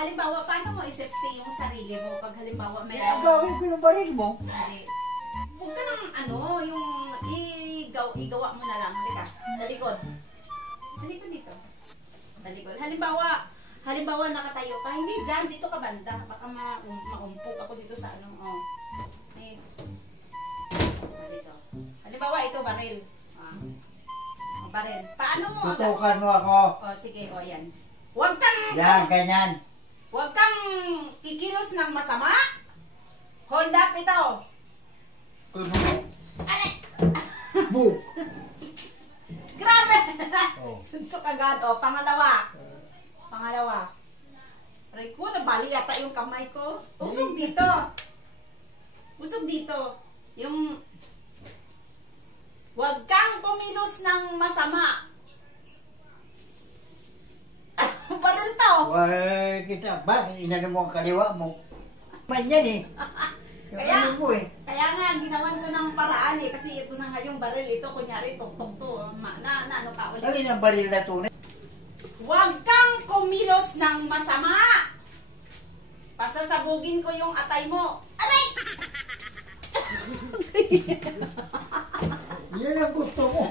halimbawa, paano mo i-safety yung sarili mo pag halimbawa may... Gagawin ko yung baril mo. Hindi. Huwag ka nang yung igawa mo na lang. Halika, talikod. Talikod dito. Talikod. Halimbawa nakatayo ka, hindi dyan, dito ka banda. Baka maumpog ako dito sa Ay. Dito. Halimbawa, ito baril. Baril. Paano mo? Tutukan mo ako. Sige, yan. Huwag kang... Yan, ganyan. Huwag kang kikilos ng masama. Hold up ito. Aray! Boom! Grabe! Oh. Suntok agad. Pangalawa. Aray ko, nabali yata yung kamay ko. Usog dito. Yung... Huwag kang pumilos ng masama. Baril to. Why, kita. Bakit inano mo ang kaliwa mo? Man yan eh. Kaya, mo eh. kaya nga, ginawan ko ng paraan eh. Kasi ito na nga yung baril. Ito, kunyari, tong to. Ano pa ulit? Alin ang baril na tunay? Huwag kang kumilos ng masama. Pasasabugin ko yung atay mo. Aray! Yan ang gusto mo.